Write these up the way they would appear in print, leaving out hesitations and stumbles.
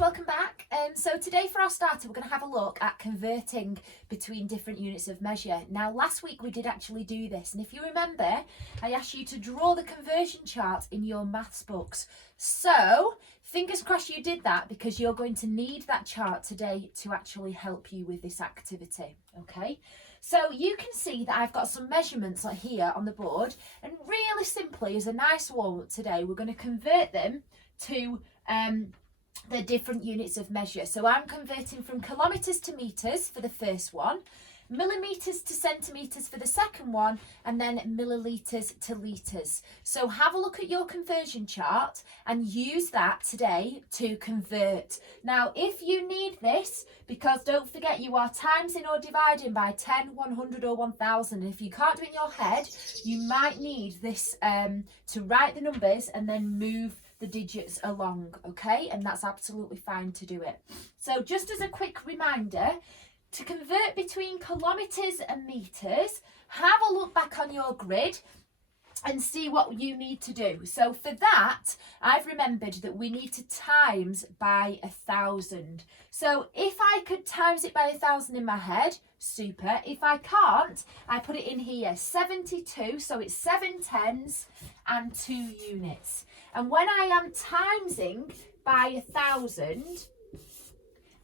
Welcome back. So today for our starter we're going to have a look at converting between different units of measure. Now last week we did actually do this, and if you remember I asked you to draw the conversion chart in your maths books. So fingers crossed you did that, because you're going to need that chart today to actually help you with this activity. Okay, so you can see that I've got some measurements here on the board, and really simply, as a nice warm-up today, we're going to convert them to the different units of measure. So I'm converting from kilometres to metres for the first one, millimetres to centimetres for the second one, and then millilitres to litres. So have a look at your conversion chart and use that today to convert. Now if you need this, because don't forget you are timesing or dividing by 10, 100 or 1000, and if you can't do it in your head, you might need this to write the numbers and then move the digits along, okay? And that's absolutely fine to do it. So just as a quick reminder, to convert between kilometres and metres, have a look back on your grid and see what you need to do. So for that, I've remembered that we need to times by 1000. So if I could times it by 1000 in my head, super. If I can't, I put it in here, 72, so it's 7 tens and 2 units. And when I am timesing by 1000,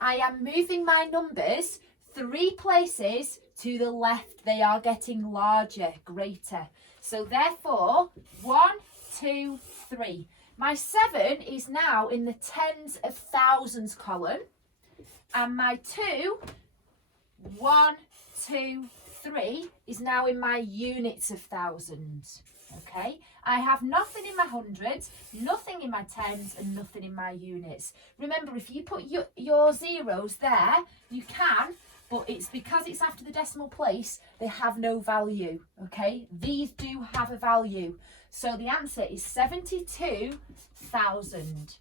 I am moving my numbers 3 places to the left. They are getting larger, greater. So therefore, 1, 2, 3. My 7 is now in the tens of thousands column. And my 2, 1, 2, 3 is now in my units of thousands. Okay, I have nothing in my hundreds, nothing in my tens, and nothing in my units. Remember, if you put your zeros there, you can, but it's because it's after the decimal place, they have no value. Okay, these do have a value. So the answer is 72,000.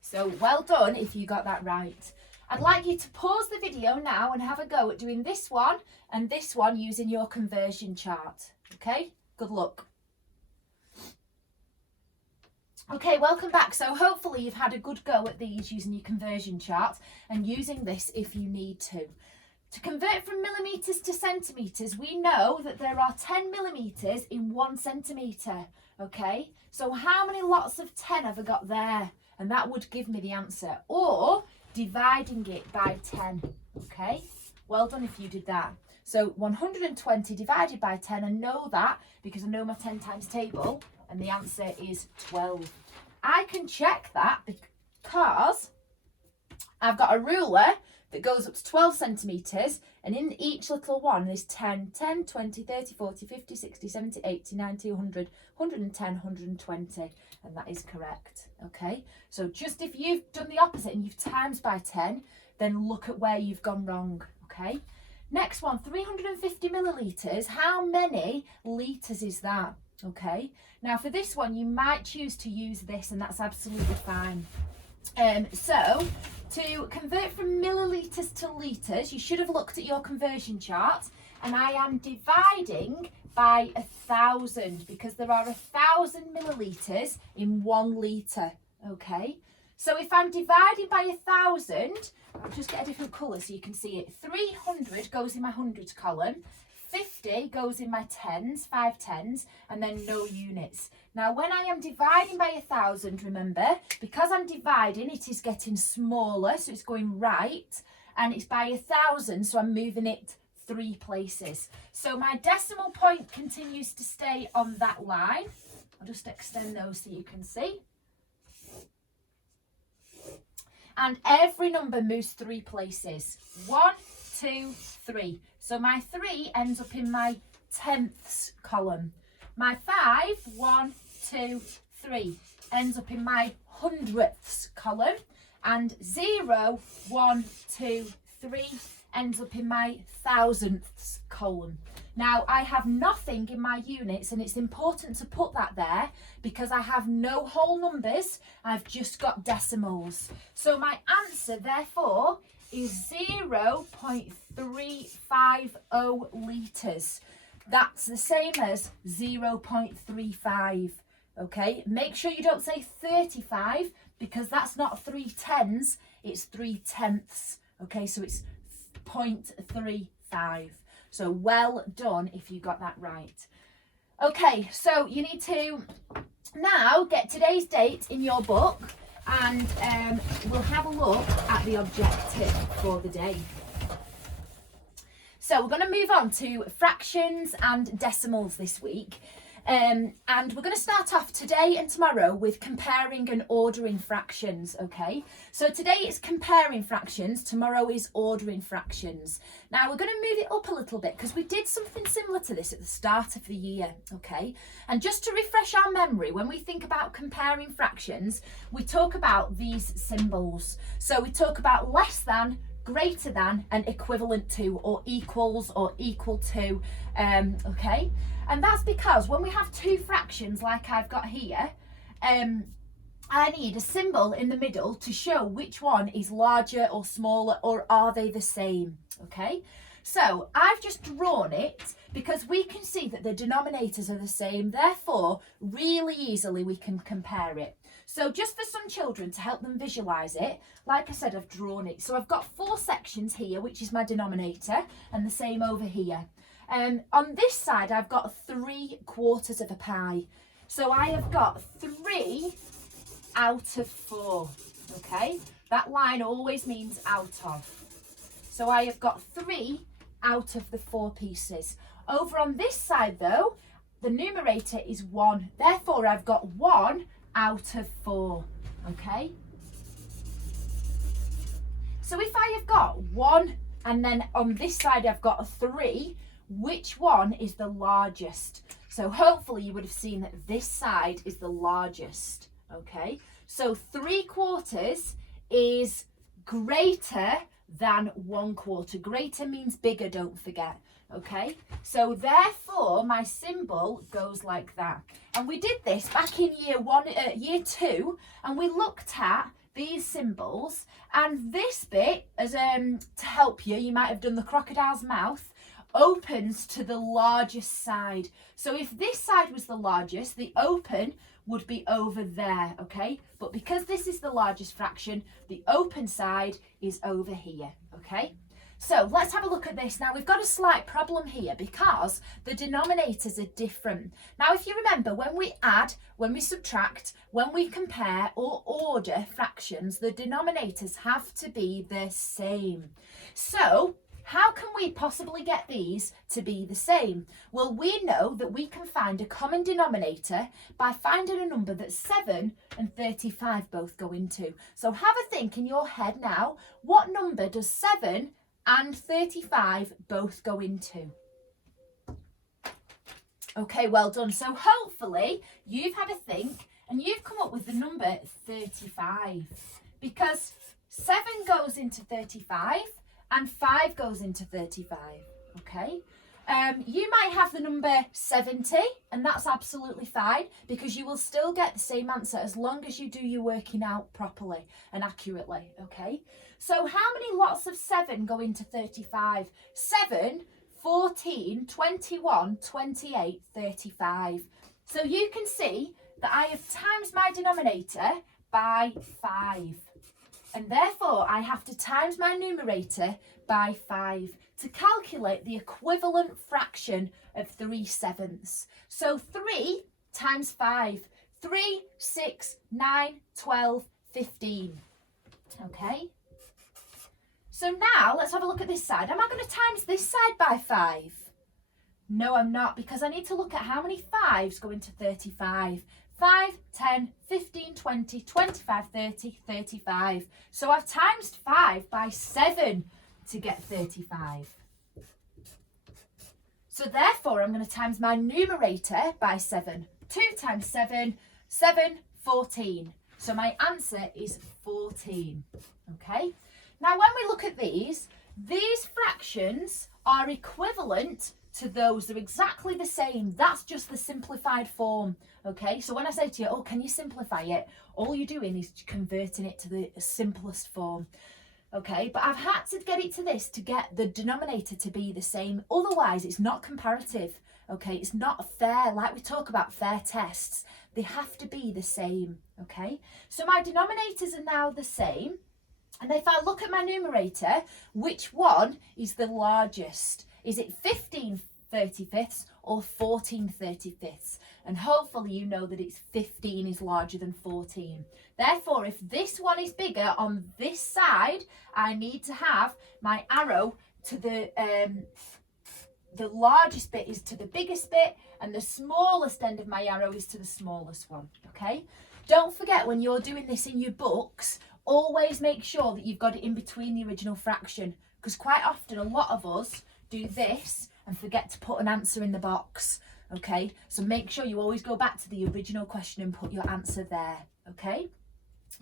So well done if you got that right. I'd like you to pause the video now and have a go at doing this one and this one using your conversion chart. Okay, good luck. Okay, welcome back. So hopefully you've had a good go at these using your conversion chart and using this if you need to. To convert from millimetres to centimetres, we know that there are 10 millimetres in 1 centimetre. Okay, so how many lots of 10 have I got there? And that would give me the answer. Or dividing it by 10. Okay, well done if you did that. So 120 divided by 10, I know that because I know my 10 times table, and the answer is 12. I can check that because I've got a ruler that goes up to 12 centimetres, and in each little one is 10, 10, 20, 30, 40, 50, 60, 70, 80, 90, 100, 110, 120, and that is correct. Okay, so just if you've done the opposite and you've times by 10, then look at where you've gone wrong. Okay, next one, 350 millilitres. How many litres is that? Okay, now for this one you might choose to use this, and that's absolutely fine. So to convert from millilitres to litres, you should have looked at your conversion chart, and I am dividing by 1000 because there are 1000 millilitres in 1 litre. Okay, so if I'm dividing by 1000, I'll just get a different colour so you can see it. 300 goes in my hundreds column, 50 goes in my tens, 5 tens, and then no units. Now when I am dividing by 1000, remember, because I'm dividing, it is getting smaller, so it's going right, and it's by 1000, so I'm moving it 3 places. So my decimal point continues to stay on that line. I'll just extend those so you can see. And every number moves 3 places. 1, 2, 3. So my 3 ends up in my tenths column. My 5, 1, 2, 3, ends up in my hundredths column. And 0, 1, 2, 3 ends up in my thousandths column. Now I have nothing in my units, and it's important to put that there because I have no whole numbers, I've just got decimals. So my answer therefore is 0.350 litres. That's the same as 0.35. Okay, make sure you don't say 35 because that's not 3/10, it's 3/10. Okay, so it's 0.35. So well done if you got that right. Okay, so you need to now get today's date in your book, and we'll have a look at the objective for the day. So we're going to move on to fractions and decimals this week. And we're going to start off today and tomorrow with comparing and ordering fractions, okay? So today it's comparing fractions, tomorrow is ordering fractions. Now we're going to move it up a little bit because we did something similar to this at the start of the year, okay? And just to refresh our memory, when we think about comparing fractions, we talk about these symbols. So we talk about less than, greater than, and equivalent to, or equals, or equal to, okay? And that's because when we have two fractions like I've got here, I need a symbol in the middle to show which one is larger or smaller, or are they the same, okay? So I've just drawn it because we can see that the denominators are the same, therefore really easily we can compare it. So just for some children to help them visualise it, like I said, I've drawn it. So I've got 4 sections here, which is my denominator, and the same over here. On this side, I've got 3/4 of a pie. So I have got 3 out of 4, okay? That line always means out of. So I have got 3 out of the 4 pieces. Over on this side though, the numerator is 1. Therefore, I've got 1 out of 4, okay? So if I have got 1 and then on this side I've got a 3, which one is the largest? So hopefully you would have seen that this side is the largest, okay? So 3/4 is greater than 1/4. Greater means bigger, don't forget, okay? So therefore my symbol goes like that. And we did this back in year 2, and we looked at these symbols, and this bit, as to help you might have done the crocodile's mouth, opens to the largest side. So if this side was the largest, the open would be over there, okay? But because this is the largest fraction, the open side is over here, okay? So let's have a look at this. Now we've got a slight problem here because the denominators are different. Now if you remember, when we add, when we subtract, when we compare or order fractions, the denominators have to be the same. So how can we possibly get these to be the same? Well, we know that we can find a common denominator by finding a number that 7 and 35 both go into. So have a think in your head now, what number does 7 and 35 both go into? Okay, well done. So hopefully you've had a think and you've come up with the number 35, because 7 goes into 35 and 5 goes into 35, okay? You might have the number 70, and that's absolutely fine, because you will still get the same answer as long as you do your working out properly and accurately, okay? So how many lots of 7 go into 35? 7, 14, 21, 28, 35. So you can see that I have times my denominator by 5. And therefore I have to times my numerator by 5 to calculate the equivalent fraction of 3/7. So 3 times 5, 3, 6, 9, 12, 15. Okay. So now let's have a look at this side. Am I going to times this side by 5? No, I'm not, because I need to look at how many 5s go into 35. 5, 10, 15, 20, 25, 30, 35. So I've times 5 by 7 to get 35. So therefore I'm going to times my numerator by 7. 2 times 7, 7, 14. So my answer is 14. Okay. Now when we look at these fractions are equivalent to those. They're exactly the same. That's just the simplified form. Okay, so when I say to you, oh, can you simplify it? All you're doing is converting it to the simplest form. Okay, but I've had to get it to this to get the denominator to be the same. Otherwise, it's not comparative. Okay, it's not fair. Like we talk about fair tests, they have to be the same. Okay, so my denominators are now the same. And if I look at my numerator, which one is the largest? Is it 15 35ths or 14 35ths? And hopefully you know that it's 15 is larger than 14. Therefore, if this one is bigger on this side, I need to have my arrow to the largest bit is to the biggest bit, and the smallest end of my arrow is to the smallest one, okay? Don't forget, when you're doing this in your books, always make sure that you've got it in between the original fraction, because quite often a lot of us do this and forget to put an answer in the box, okay? So make sure you always go back to the original question and put your answer there, okay?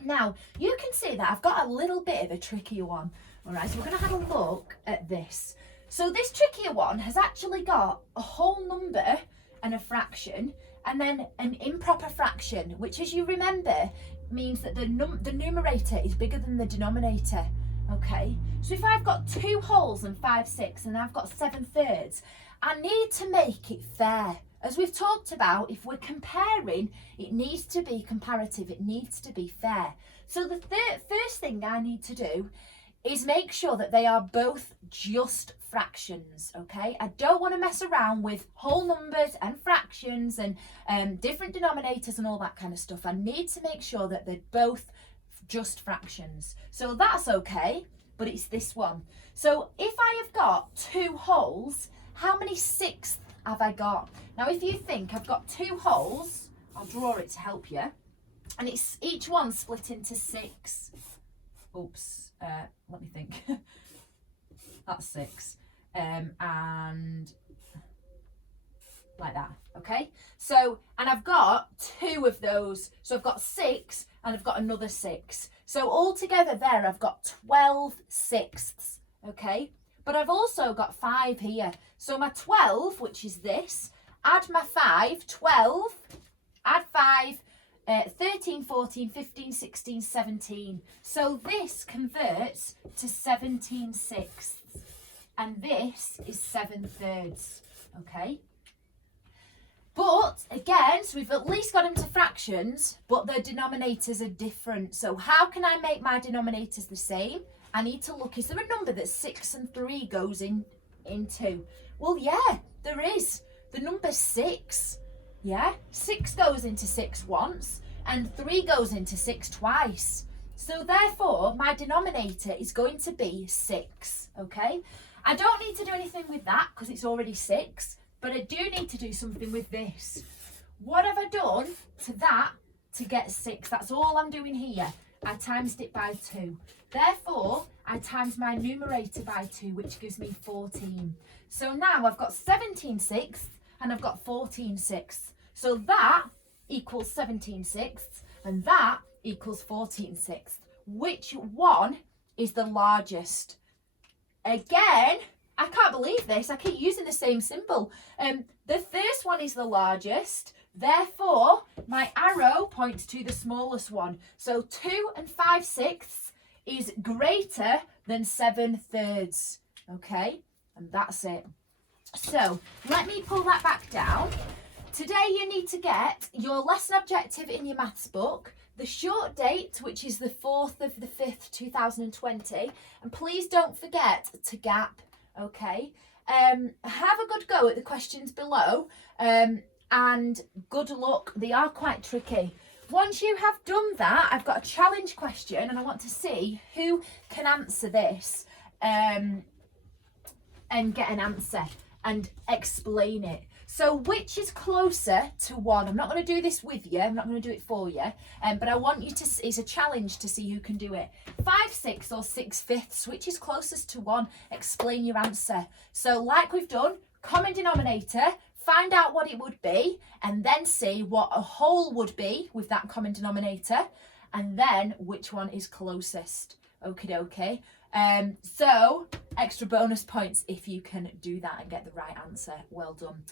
Now, you can see that I've got a little bit of a trickier one, all right? So we're going to have a look at this. So this trickier one has actually got a whole number and a fraction, and then an improper fraction, which, as you remember, means that the numerator is bigger than the denominator. Okay, so if I've got 2 wholes and 5/6 and I've got 7/3, I need to make it fair. As we've talked about, if we're comparing, it needs to be comparative, it needs to be fair. So the first thing I need to do is make sure that they are both just fractions, okay? I don't want to mess around with whole numbers and fractions and different denominators and all that kind of stuff. I need to make sure that they're both just fractions. So that's okay, but it's this one. So if I have got 2 wholes, how many sixths have I got? Now, if you think I've got 2 wholes, I'll draw it to help you, and it's each one split into 6. Oops. Let me think. That's 6. And like that, okay? So, and I've got 2 of those. So I've got 6 and I've got another 6. So altogether there, I've got 12 sixths, okay? But I've also got 5 here. So my 12, which is this, add my 5, 12, add 5, 13, 14, 15, 16, 17. So this converts to 17 sixths. And this is 7/3, okay? But again, so we've at least got them to fractions, but their denominators are different. So how can I make my denominators the same? I need to look, is there a number that 6 and 3 goes into? Well, yeah, there is. The number 6. Yeah, 6 goes into 6 once and 3 goes into 6 twice. So therefore, my denominator is going to be 6, okay? I don't need to do anything with that because it's already 6, but I do need to do something with this. What have I done to that to get 6? That's all I'm doing here. I timesed it by 2. Therefore, I times my numerator by 2, which gives me 14. So now I've got 17 sixths and I've got 14 sixths. So that equals 17 sixths and that equals 14 sixths. Which one is the largest? Again, I can't believe this. I keep using the same symbol. The first one is the largest. Therefore, my arrow points to the smallest one. So 2 and 5/6 is greater than 7/3. Okay, and that's it. So let me pull that back down. Today you need to get your lesson objective in your maths book, the short date, which is the 4th of the 5th, 2020, and please don't forget to gap, okay? Have a good go at the questions below, and good luck. They are quite tricky. Once you have done that, I've got a challenge question, and I want to see who can answer this and get an answer and explain it. So which is closer to 1? I'm not going to do this with you. I'm not going to do it for you. But I want you to, it's a challenge to see who can do it. 5/6 or 6/5, which is closest to 1? Explain your answer. So like we've done, common denominator, find out what it would be, and then see what a whole would be with that common denominator, and then which one is closest. Okie dokie. So extra bonus points if you can do that and get the right answer. Well done.